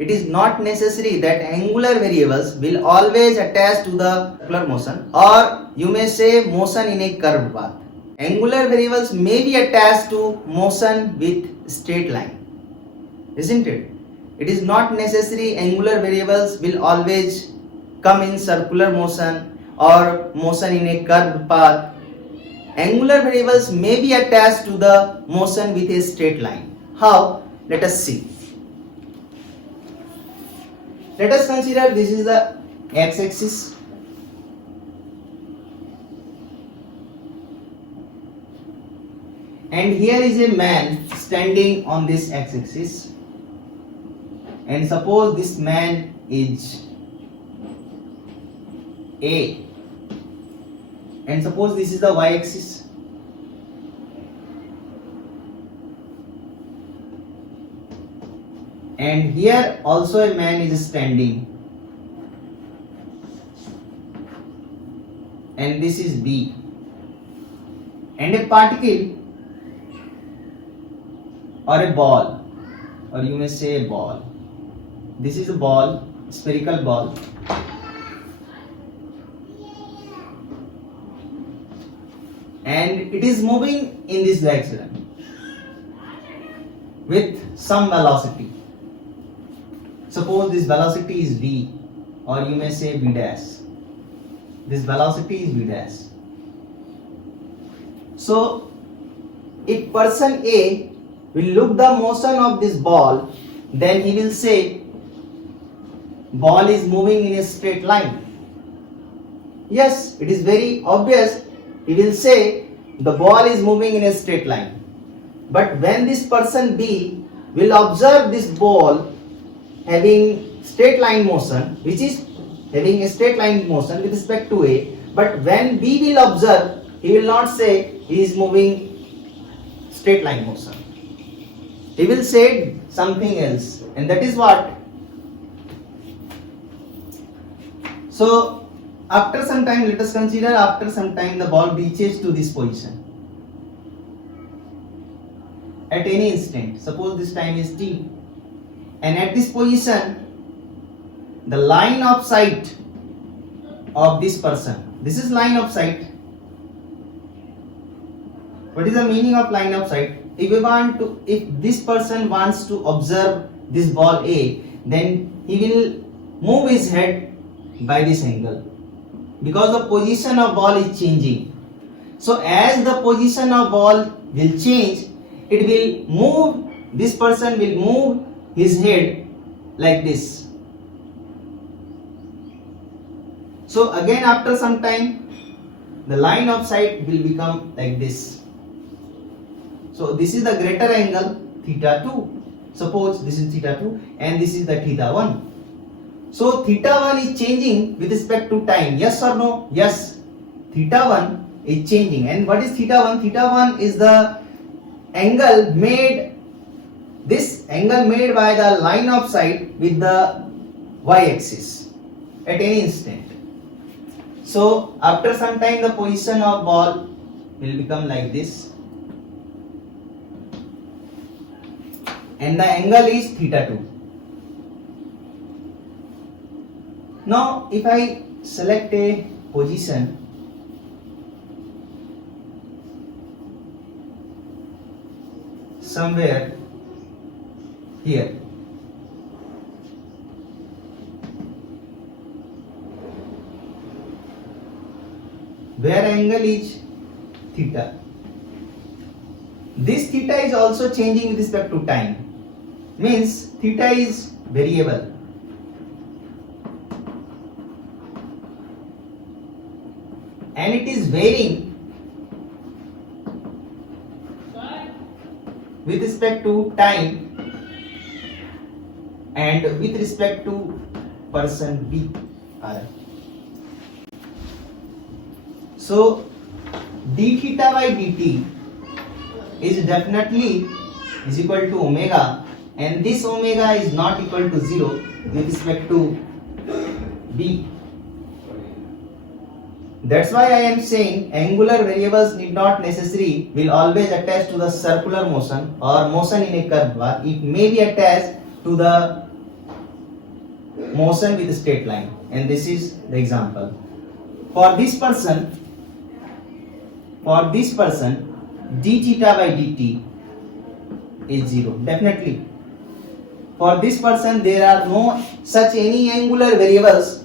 it is not necessary that angular variables will always attach to the circular motion, or you may say motion in a curved path. Angular variables may be attached to motion with straight line, isn't it? It is not necessary angular variables will always come in circular motion or motion in a curved path. Angular variables may be attached to the motion with a straight line. How? Let us see. Let us consider this is the x-axis. And here is a man standing on this x-axis. And suppose this man is A. And suppose this is the y-axis. And here also a man is standing. And this is B. And a particle or a ball, or you may say a ball. This is a ball, spherical ball. And it is moving in this direction with some velocity. Suppose this velocity is v, or you may say v dash. This velocity is v dash. So if person A will look the motion of this ball, then he will say ball is moving in a straight line. Yes, it is very obvious. He will say the ball is moving in a straight line. But when this person B will observe this ball having straight line motion, which is having a straight line motion with respect to A, but when B will observe, he will not say he is moving straight line motion. He will say something else, and that is what. So after some time, let us consider after some time the ball reaches to this position. At any instant, suppose this time is t, and at this position, the line of sight of this person. This is line of sight. What is the meaning of line of sight? If this person wants to observe this ball A, then he will move his head by this angle, because the position of ball is changing. So as the position of ball will change, it will move, this person will move his head like this. So again after some time, the line of sight will become like this. So this is the greater angle, theta 2. Suppose this is theta 2 and this is the theta 1. So theta 1 is changing with respect to time. Yes or no? Yes. Theta 1 is changing. And what is theta 1? Theta 1 is the angle made, this angle made by the line of sight with the y-axis at any instant. So after some time the position of ball will become like this. And the angle is theta 2. Now if I select a position somewhere here, where angle is theta, this theta is also changing with respect to time. Means theta is variable. And it is varying with respect to time and with respect to person B. So d theta by dt is definitely is equal to omega, and this omega is not equal to 0 with respect to B. That's why I am saying angular variables need not necessarily will always attach to the circular motion or motion in a curved path. It may be attached to the motion with a straight line, and this is the example. For this person d theta by dt is 0. Definitely for this person there are no such any angular variables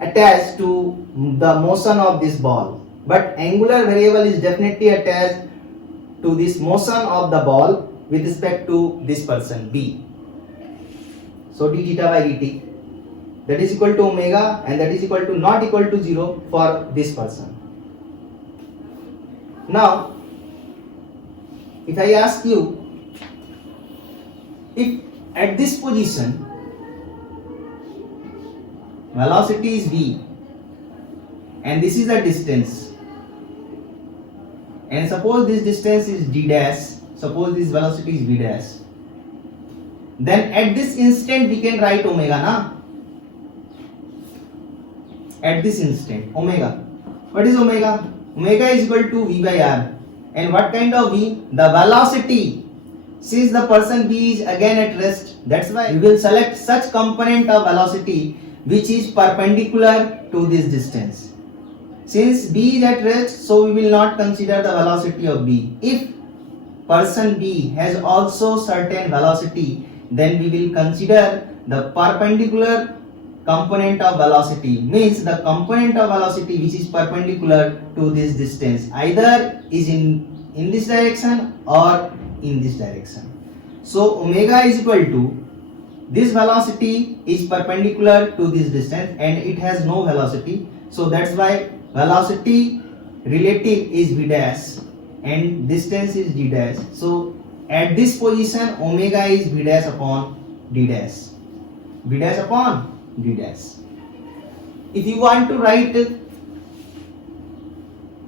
attached to the motion of this ball, but angular variable is definitely attached to this motion of the ball with respect to this person B. So d theta by dt, that is equal to omega, and that is equal to not equal to 0 for this person. Now if I ask you, if at this position velocity is v and this is the distance, and suppose this distance is d dash, suppose this velocity is v dash, then at this instant we can write omega, na? At this instant omega, what is omega? Omega is equal to v by r, and what kind of v? The velocity. Since the person B is again at rest, that's why we will select such component of velocity which is perpendicular to this distance. Since B is at rest, so we will not consider the velocity of B. If person B has also certain velocity, then we will consider the perpendicular component of velocity, means the component of velocity which is perpendicular to this distance, either is in this direction or in this direction. So omega is equal to, this velocity is perpendicular to this distance and it has no velocity, so that's why velocity relative is v dash and distance is d dash. So at this position omega is v dash upon d dash, v dash upon d dash. If you want to write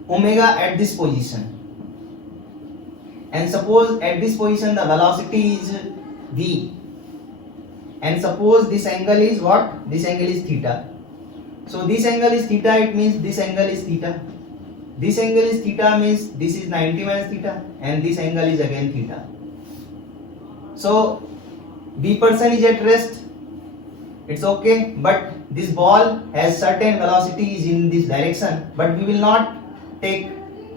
omega at this position, and suppose at this position the velocity is v, and suppose this angle is what? This angle is theta. So this angle is theta, it means this angle is theta. This angle is theta means this is 90 minus theta, and this angle is again theta. So B person is at rest, it's okay, but this ball has certain velocity is in this direction, but we will not take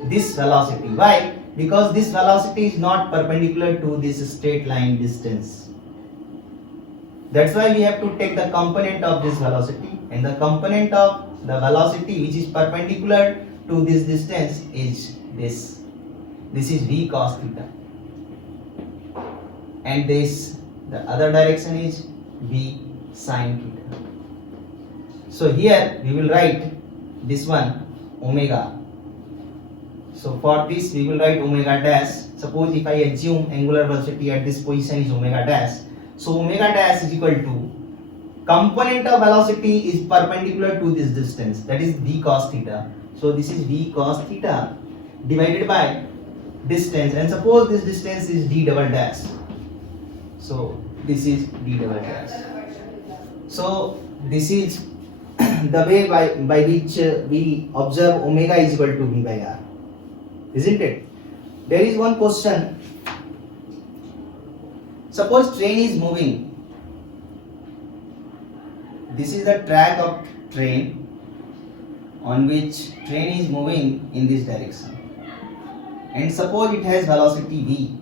this velocity. Why? Because this velocity is not perpendicular to this straight line distance. That's why we have to take the component of this velocity, and the component of the velocity which is perpendicular to this distance is this. This is v cos theta, and this, the other direction is v sin theta. So here we will write this one omega. So for this we will write omega dash. Suppose if I assume angular velocity at this position is omega dash, so omega dash is equal to component of velocity is perpendicular to this distance, that is v cos theta. So this is v cos theta divided by distance, and suppose this distance is d double dash, so this is d double dash. So this is the way by which we observe omega is equal to v by r, isn't it? There is one question. Suppose train is moving. This is the track of train on which train is moving in this direction, and suppose it has velocity v,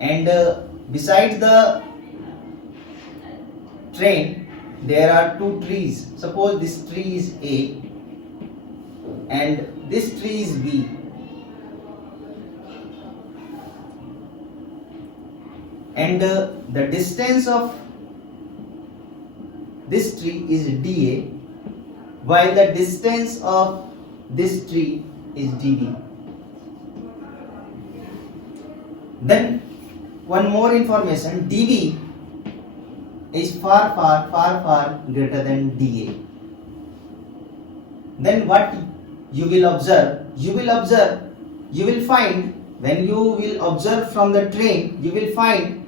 and besides the train there are two trees. Suppose this tree is A and this tree is B, and the distance of this tree is dA, while the distance of this tree is dB. Then one more information, dB is far greater than dA. Then what you will observe? You will find, when you will observe from the train, you will find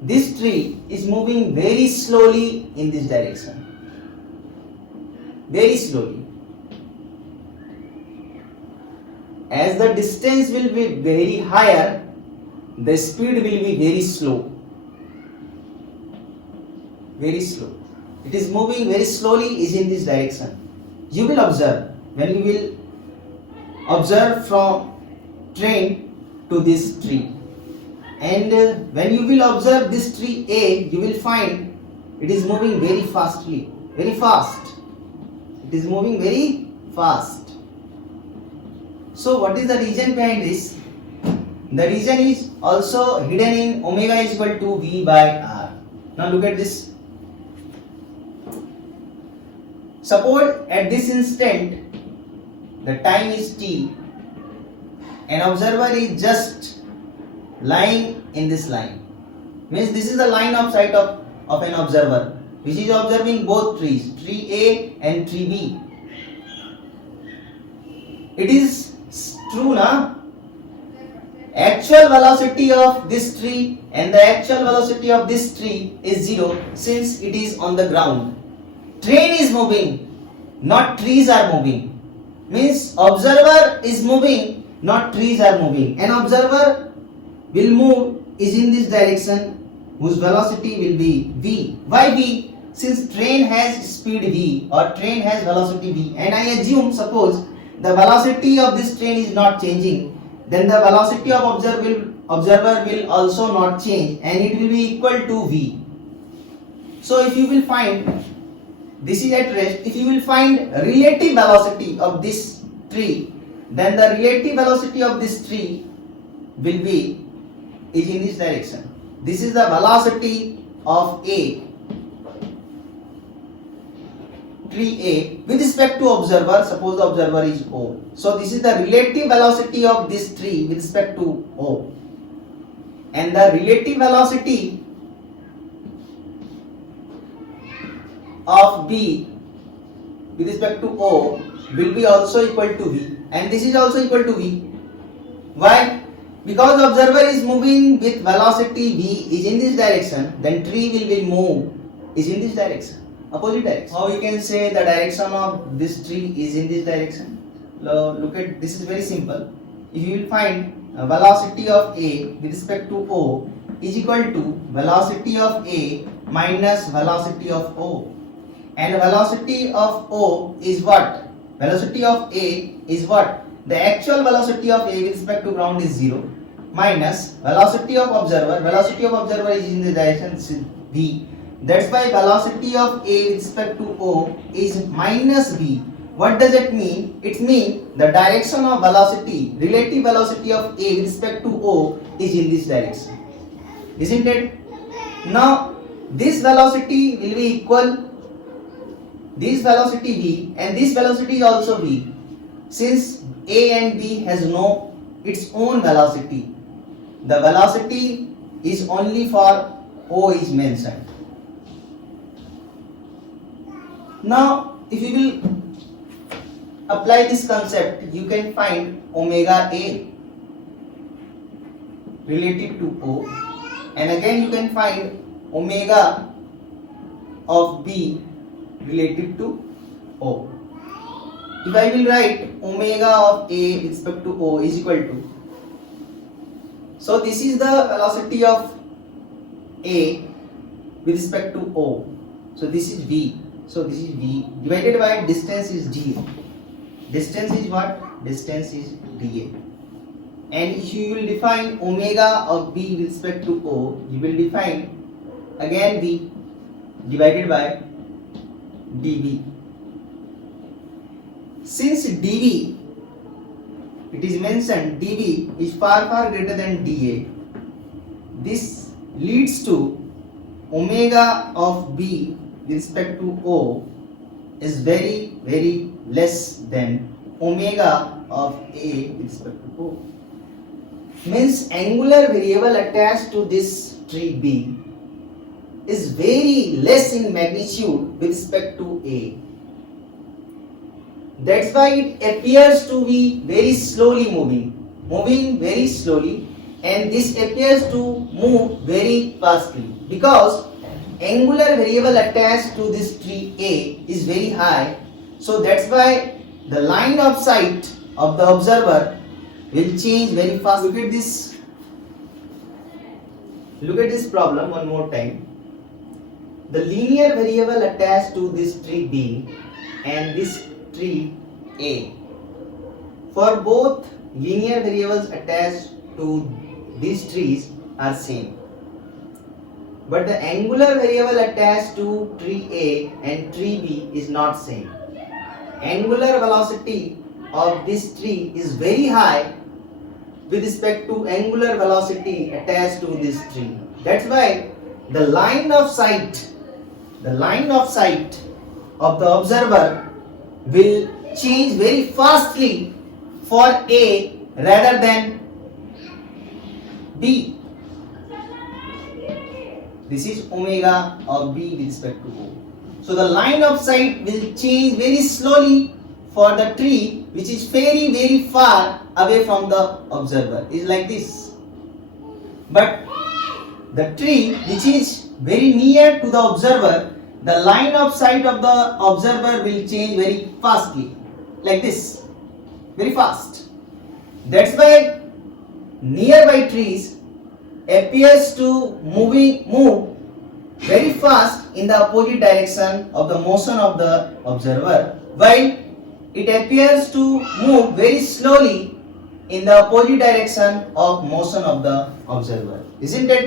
this tree is moving very slowly in this direction, very slowly. As the distance will be very higher, the speed will be very slow. very slow. It is moving very slowly is in this direction. You will observe when you will observe from train to this tree, and when you will observe this tree A, you will find it is moving very fastly, very fast. It is moving very fast. So what is the reason behind this? The reason is also hidden in omega is equal to V by R. Now look at this. Suppose at this instant the time is t, an observer is just lying in this line. Means this is the line of sight of an observer which is observing both trees, tree A and tree B. It is true, na? Actual velocity of this tree and the actual velocity of this tree is 0 since it is on the ground. Train is moving, not trees are moving. Means observer is moving, not trees are moving. An observer will move is in this direction whose velocity will be v. Why v? Since train has speed v or train has velocity v, and I assume, suppose the velocity of this train is not changing, then the velocity of observer will also not change and it will be equal to v. So if you will find this is at rest, if you will find relative velocity of this tree, then the relative velocity of this tree will be is in this direction. This is the velocity of A, tree A with respect to observer. Suppose the observer is O. So this is the relative velocity of this tree with respect to O, and the relative velocity of B with respect to O will be also equal to V, and this is also equal to V. Why? Because the observer is moving with velocity V is in this direction, then tree will be moved is in this direction, opposite direction. How we can say the direction of this tree is in this direction? Look at this, is very simple. If you will find velocity of A with respect to O is equal to velocity of A minus velocity of O, and velocity of O is what? Velocity of A is what? The actual velocity of A with respect to ground is 0 minus velocity of observer. Velocity of observer is in the direction V. That's why velocity of A with respect to O is minus V. What does it mean? It means the direction of velocity, relative velocity of A with respect to O is in this direction. Isn't it? Now this velocity will be equal, this velocity V and this velocity is also V. Since A and B has no its own velocity, the velocity is only for O is mentioned. Now if you will apply this concept, you can find omega A relative to O, and again you can find omega of B relative to O. If I will write omega of A with respect to O is equal to, so this is the velocity of A with respect to O, so this is V, so this is V divided by distance is dA. Distance is what? Distance is dA. And if you will define omega of B with respect to O, you will define again V divided by dV. Since dV, it is mentioned dV is far greater than dA, this leads to omega of B with respect to O is very less than omega of A with respect to O. Means angular variable attached to this tree B is very less in magnitude with respect to A. That's why it appears to be very slowly moving very slowly, and this appears to move very fastly because angular variable attached to this tree A is very high. So that's why the line of sight of the observer will change very fast. Look at this problem one more time. the linear variable attached to this tree B and this tree A. For both linear variables attached to these trees are same. But the angular variable attached to tree A and tree B is not same. Angular velocity of this tree is very high with respect to angular velocity attached to this tree. That's why the line of sight of the observer will change very fastly for A rather than B. This is omega of B with respect to O. So the line of sight will change very slowly for the tree which is very very far away from the observer. Is like this. But the tree which is very near to the observer, the line of sight of the observer will change very fastly. Like this. Very fast. That's why nearby trees appears to move very fast in the opposite direction of the motion of the observer, while it appears to move very slowly in the opposite direction of motion of the observer. Isn't it?